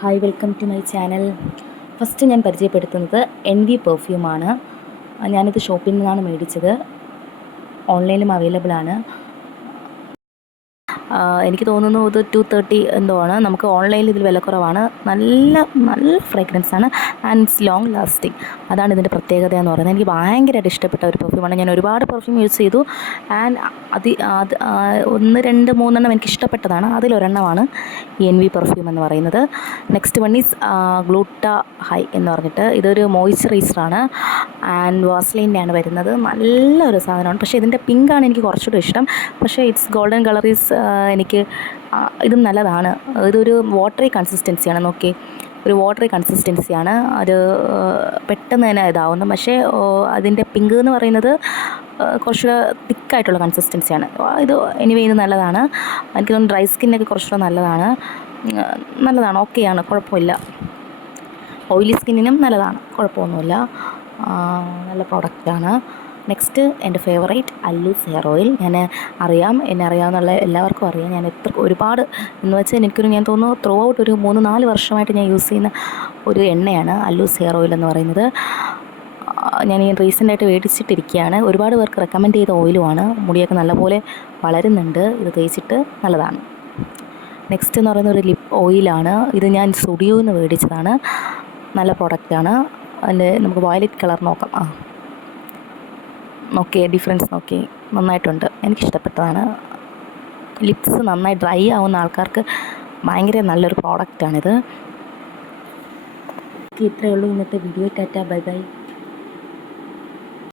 Hi, welcome to my channel. First ഞാൻ പരിചയപ്പെടുത്തുന്നത് NV പെർഫ്യൂമാണ്. ഞാനിത് ഷോപ്പിൽ നിന്നാണ് മേടിച്ചത്. ഓൺലൈനിലും അവൈലബിൾ ആണ്. എനിക്ക് തോന്നുന്നു ഇത് 230 എന്തോ ആണ്. നമുക്ക് ഓൺലൈനിൽ ഇതിൽ വില കുറവാണ്. നല്ല നല്ല ഫ്രേഗ്രൻസ് ആണ് ആൻഡ് ഇറ്റ്സ് ലോങ് ലാസ്റ്റിംഗ്. അതാണ് ഇതിൻ്റെ പ്രത്യേകത എന്ന് പറയുന്നത്. എനിക്ക് ഭയങ്കരമായിട്ട് ഇഷ്ടപ്പെട്ട ഒരു പെർഫ്യൂമാണ്. ഞാൻ ഒരുപാട് പെർഫ്യൂം യൂസ് ചെയ്തു ആൻഡ് അത് 1, 2, 3 എനിക്ക് ഇഷ്ടപ്പെട്ടതാണ്. അതിലൊരെണ്ണമാണ് ഈ NV പെർഫ്യൂം എന്ന് പറയുന്നത്. നെക്സ്റ്റ് വൺ ഈസ് ഗ്ലൂട്ട ഹൈ എന്ന് പറഞ്ഞിട്ട് ഇതൊരു മോയ്സ്ചറൈസറാണ് ആൻഡ് വാസ്ലൈൻ്റെയാണ് വരുന്നത്. നല്ലൊരു സാധനമാണ്. പക്ഷേ ഇതിൻ്റെ പിങ്കാണ് എനിക്ക് കുറച്ചുകൂടെ ഇഷ്ടം. പക്ഷേ ഇറ്റ്സ് ഗോൾഡൻ കളർ ഈസ് എനിക്ക് ഇതും നല്ലതാണ്. ഇതൊരു വാട്ടറി കൺസിസ്റ്റൻസിയാണ്. നോക്കി, ഒരു വാട്ടറി കൺസിസ്റ്റൻസിയാണ്. അത് പെട്ടെന്ന് തന്നെ ഇതാവുന്നു. പക്ഷേ അതിൻ്റെ പിങ്ക് എന്ന് പറയുന്നത് കുറച്ചുകൂടെ തിക്കായിട്ടുള്ള കൺസിസ്റ്റൻസിയാണ്. ഇത് എനിവേ ഇത് നല്ലതാണ്. എനിക്ക് തോന്നുന്നു ഡ്രൈ സ്കിന്നൊക്കെ കുറച്ചുകൂടെ നല്ലതാണ്. ഓക്കെയാണ്, കുഴപ്പമില്ല. ഓയിലി സ്കിന്നിനും നല്ലതാണ്, കുഴപ്പമൊന്നുമില്ല. നല്ല പ്രോഡക്റ്റാണ്. നെക്സ്റ്റ് എൻ്റെ ഫേവറേറ്റ് അല്ലൂസ് ഹെയർ ഓയിൽ. എന്നെ അറിയാവുന്ന എല്ലാവർക്കും അറിയാം. ഞാൻ ഒരുപാട് എന്ന് വെച്ചാൽ ഞാൻ തോന്നുന്നു ത്രൂ ഔട്ട് ഒരു 3-4 വർഷമായിട്ട് ഞാൻ യൂസ് ചെയ്യുന്ന ഒരു എണ്ണയാണ് അല്ലൂസ് ഹെയർ ഓയിൽ എന്ന് പറയുന്നത്. ഞാൻ റീസെൻ്റായിട്ട് മേടിച്ചിട്ടിരിക്കുകയാണ്. ഒരുപാട് പേർക്ക് റെക്കമെൻഡ് ചെയ്ത ഓയിലുമാണ്. മുടിയൊക്കെ നല്ലപോലെ വളരുന്നുണ്ട്. ഇത് തേച്ചിട്ട് നല്ലതാണ്. നെക്സ്റ്റ് എന്ന് പറയുന്ന ഒരു ലിപ്പ് ഓയിലാണ്. ഇത് ഞാൻ സ്റ്റുഡിയോയിൽ നിന്ന് മേടിച്ചതാണ്. നല്ല പ്രോഡക്റ്റാണ്. അതിൽ നമുക്ക് വയലറ്റ് കളർ നോക്കാം. നോക്കിയേ, ഡിഫറൻസ് നോക്കിയേ, നന്നായിട്ടുണ്ട്. എനിക്കിഷ്ടപ്പെട്ടതാണ്. ലിപ്സ് നന്നായി ഡ്രൈ ആവുന്ന ആൾക്കാർക്ക് ഭയങ്കര നല്ലൊരു പ്രോഡക്റ്റാണിത്. ഇത്രയേ ഉള്ളൂ ഇന്നത്തെ വീഡിയോ. Tata, bye bye.